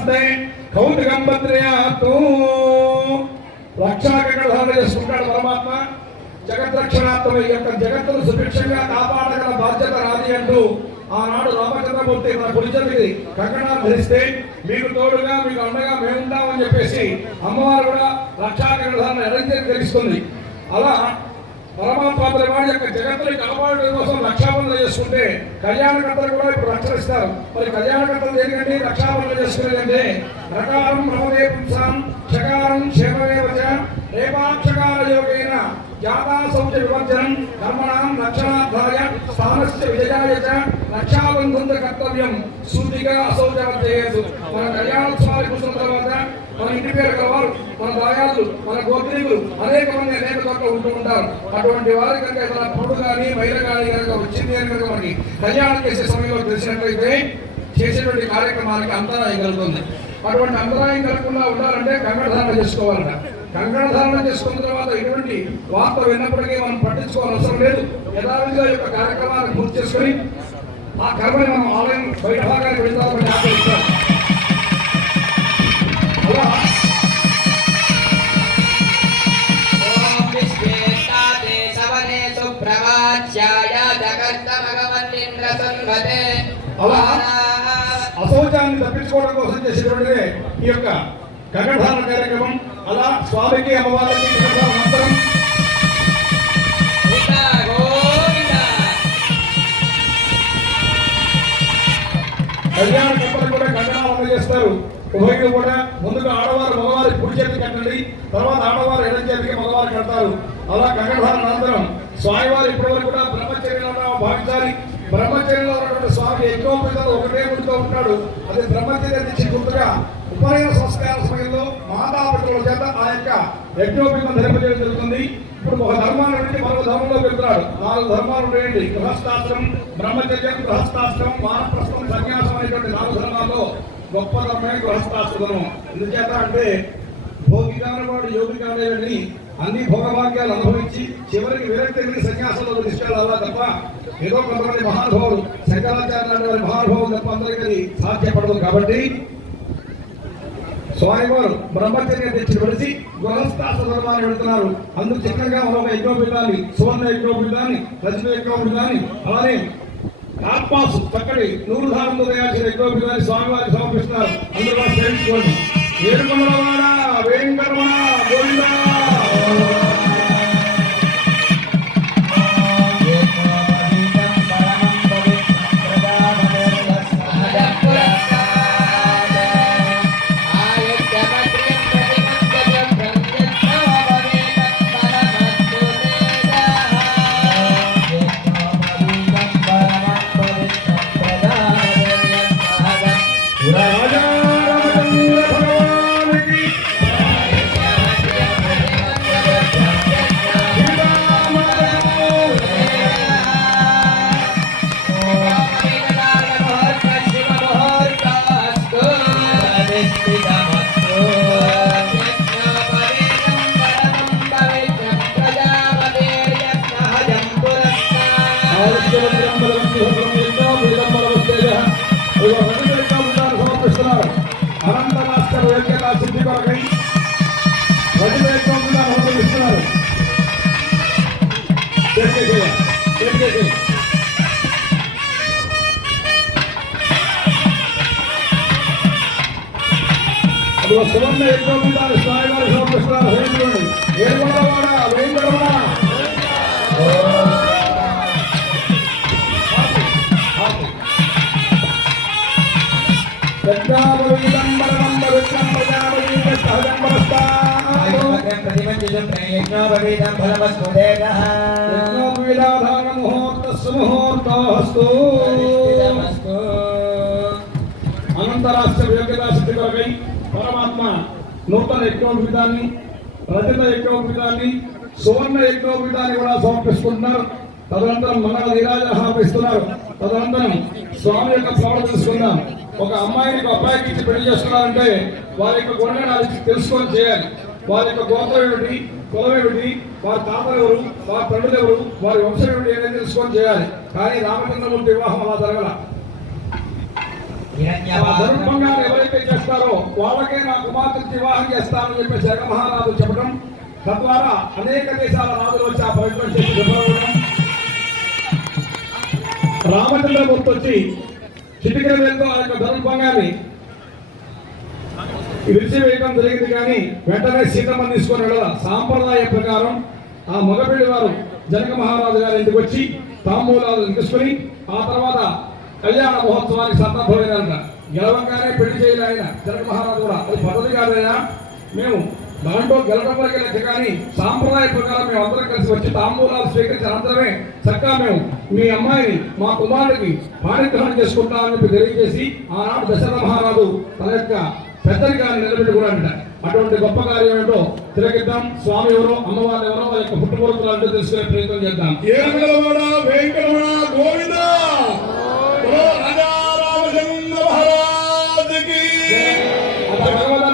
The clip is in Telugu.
నమస్తే కౌతుకం భద్రయాతు రక్షాకరణ చేసుకుంటాడు పరమాత్మ. జగద్రక్షణాత్మ ఈ యొక్క జగత్తును సుభిక్షంగా కాపాడగల బాధ్యత రాది అంటూ ఆనాడు రామచంద్రమూర్తి మన గురిజలకి కంకణాలు ధరిస్తే మీకు తోడుగా మీకు అండగా మేముంటామని చెప్పేసి అమ్మవారు కూడా రక్షాకరణ ఎడంచేది తెలుస్తుంది. అలా పరమాత్మ వాడి యొక్క జగత్తుని కాపాడడం కోసం రక్షాబంధన చేసుకుంటే కళ్యాణకర్తలు కూడా ఇప్పుడు రక్షణిస్తారు. మరి కళ్యాణకర్తలు దేనికంటే రక్షాబంధన చేసుకునేదంటే రకారం భవదే పుంసాం చకారం క్షేమమేవచ రేపాక్షకార యోగేన జాతా సౌచ వివర్జనం కర్మణాం రక్షణార్థాయ స్థానస్య విజయాయ చ రక్షాబంధం కర్తవ్యం శుద్ధిగా అసౌచవర్జయేతు. మన కళ్యాణోత్సవాలు కూర్చున్న తర్వాత మన ఇంటి పేరు గలవారు, మన దాయాలు, మన గోత్రీకులు అనేక మంది అనేక చోట్ల ఉంటూ ఉంటారు. అటువంటి వారి కనుక మన పొడు కానీ మైల కానీ కనుక వచ్చింది అని కనుక మనకి కళ్యాణం చేసే సమయంలో తెలిసినట్లయితే చేసేటువంటి కార్యక్రమానికి అంతరాయం కలుగుతుంది. అటువంటి అంతరాయం కలగకుండా ఉండాలంటే కంకణధారణ చేసుకోవాలట. కంకణధారణ చేసుకున్న తర్వాత ఎటువంటి వార్త విన్నప్పటికీ మనం పట్టించుకోవాల్సిన అవసరం లేదు. యథావిధిగా యొక్క కార్యక్రమాలను పూర్తి చేసుకుని ఆ కర్మని మనం ఆలయం బయట భాగానికి వెళ్తామని ఆశిస్తాం. అలా అలా అశౌచాన్ని తప్పించుకోవడం కోసం చేసేటువంటిదే ఈ యొక్క కంకణధారణ కార్యక్రమం. అలా స్వామికి అమ్మవారికి కంకణధారణ కళ్యాణ కప్పలు కూడా కంకణాలు అందజేస్తారు. ఉభయులు కూడా ముందుగా ఆడవారు మగవారి కుడి చేతికి కట్టండి, తర్వాత ఆడవారు ఎడం చేతికి మగవారు కడతారు. అలా కంకణధారణ అనంతరం స్వామివారు ఇప్పటి వరకు కూడా బ్రహ్మచర్యంలో భావించాలి. బ్రహ్మచర్యంలో ఉన్నటువంటి స్వామి యజ్ఞోపేతలు ఒకటే గుడితో ఉంటాడు. అది బ్రహ్మచర్య దీక్ష గుర్తుగా ఉపనయన సంస్కార సమయంలో మాతాపితృల చేత ఆ యొక్క యజ్ఞోపేతం ధరింపజేయడం జరుగుతుంది. ఇప్పుడు ఒక ధర్మాన్ని నుండి మరొక ధర్మంలోకి వెళ్తున్నాడు. 4 ధర్మాలు ఉండేయండి. గృహస్థాశ్రమం, బ్రహ్మచర్యం, గృహస్థాశ్రమం, వానప్రస్థం, సన్యాసం అనేటువంటి 4 ధర్మాల్లో గొప్ప ధర్మమే గృహస్థాశ్రమం. ఎందుచేత అంటే భోగి కానివాడు యోగి కానివ్వండి అన్ని భోగభాగ్యాలు అనుభవించి చివరికి విరక్తి సన్యాసంలో తీసుకెళ్ళాలా తప్ప ఏదో కొంతమంది మహానుభావులు శంకరాచార్య లాంటి వారి మహానుభావులు తప్ప అందరికీ సాధ్యపడదు. కాబట్టి స్వామివారు బ్రహ్మచర్య తెచ్చి విడిచి గృహస్థాశ్ర ధర్మాన్ని పెడుతున్నారు. అందుకు చిత్రంగా మరొక యజ్ఞోపీఠాన్ని, సువర్ణ యజ్ఞోపీఠాన్ని, రజత యజ్ఞోపీఠాన్ని, అలానే ఆత్మాసు చక్కటి 100 ధారంతో తయారు చేసిన యజ్ఞోపీఠాన్ని స్వామివారికి సమర్పిస్తున్నారు. అందులో సేవించుకోండి. ఏడుకొండలవాడ వేంకటరమణ గోవిందా. సమర్పిస్తున్నారు. అనంత మాస్టర్ యోగ్యత సిద్ధి కొరకై రజతయజ్ఞంగా సమర్పిస్తున్నారు. అదిగో సువర్ణ యజ్ఞోపీఠాన్ని స్వామివారు సమర్పిస్తున్నారు. సేవించుకోండి. ఏడుకొండలవాడ వేంకటరమణ. అనంతరాష్ట్ర యోగ్యతా సిద్ధి కొరకై పరమాత్మ నూతన యజ్ఞోపీఠాన్ని, రజత యజ్ఞోపీఠాన్ని, సువర్ణ యజ్ఞోపీఠాన్ని కూడా సమర్పిస్తున్నారు. తదనంతరం మంగళ నీరాజన ఇస్తున్నారు. తదనంతరం స్వామి యొక్క ప్రవణ తెలుసుకుందాం. ఒక అమ్మాయిని ఒక అబ్బాయికి ఇచ్చి పెళ్లి చేస్తున్నారంటే వారి యొక్క గుణగణాలు తెలుసుకొని చేయాలి. వారి యొక్క గోత్రం ఏమిటి, కులం ఏమిటి, వారి తాతలు ఎవరు, వారి తండ్రులు ఎవరు, వారి వంశం ఏమిటి అనేది తెలుసుకొని చేయాలి. కానీ రామచంద్రమూర్తి వివాహం అలా జరగల. ఎవరైతే చేస్తారో వస్తారో వాళ్ళకే నా కుమార్తె వివాహం చేస్తానని చెప్పి జగన్ మహారాజు చెప్పడం, తద్వారా అనేక దేశాల రాజులు వచ్చి ఆ ప్రయత్నం చేసి విఫలమవడం, రామచంద్రమూర్తి వచ్చి చిటికెన వేలతో ఆ యొక్క ధనుర్భంగాన్ని విరిచివేయడం జరిగింది. కానీ వెంటనే సీతమ్మని తీసుకొని వెళ్ళాల. సాంప్రదాయ ప్రకారం ఆ మగపిల్లి వారు జనక మహారాజు గారి ఇంటికి వచ్చి తాంబూలాలు తీసుకుని ఆ తర్వాత కళ్యాణ మహోత్సవానికి సన్నద్ధమైనారంట. గెలవంగానే పెళ్లి చేయాలి ఆయన జనక మహారాజు కూడా. అది పద్ధతి కాదైనా, మేము దాంట్లో గెలవడం వరకే లెక్క, కానీ సాంప్రదాయ ప్రకారం మేము అందరం కలిసి వచ్చి తాంబూలాలు స్వీకరించిన అనంతరమే చక్కగా మేము మీ అమ్మాయిని మా కుమారుడికి పాణిగ్రహణం చేసుకుంటామని చెప్పి తెలియజేసి ఆనాడు దశరథ మహారాజు తన యొక్క పెద్దరికాన్ని నిలబెట్టుకున్నాడంట. అటువంటి గొప్ప కార్యం ఏంటో తిలకిద్దాం. స్వామి ఎవరో, అమ్మవారు ఎవరో, వాళ్ళ యొక్క పుట్టుమూర్తులు అంటే తెలుసుకునే ప్రయత్నం చేద్దాం. భగవద్